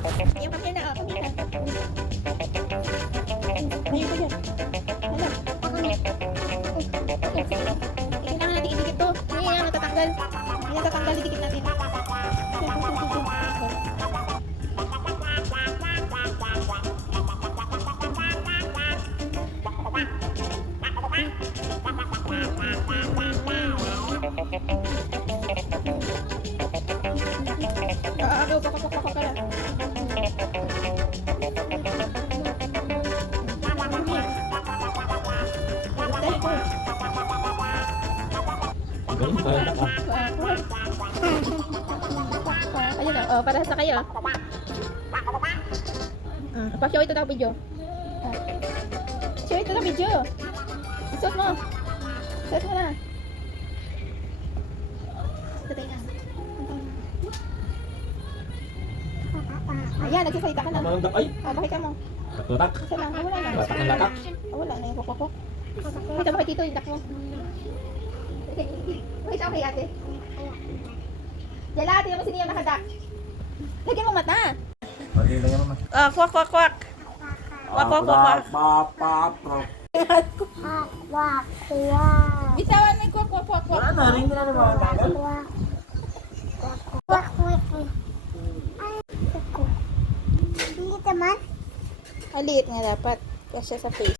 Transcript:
Yung come here na, come here na. Ayun ko yan. Hala. Kailangan natin idikit to. Hindi yan natatanggal. Hindi natatanggal, idikit natin. Ano, pakapakapaka ka na. Galing tayo na ka. Ayun na, oh, para sa kayo. Pa-show ito na video. Show ito na video. Suot mo. Suot mo na. Ayan, nagsasalita ka na. Ay! Bakit ka mo? Tutak. Isa lang, wala na. Latak ng latak. Wala na yung kukukuk. Kita mo kay Tito, yung mo. Wait, okay ate. Yala ate, yung kasi niya nakadak. Lagyan mo mata. Okay, lang naman. Kwak, kwak, kwak. Kwak, kwak, kwak, kwak. Bitawan mo yung kwak, kwak, kwak, kwak. Wala na, rin na naman. Maliit nga dapat. Kasi sa face.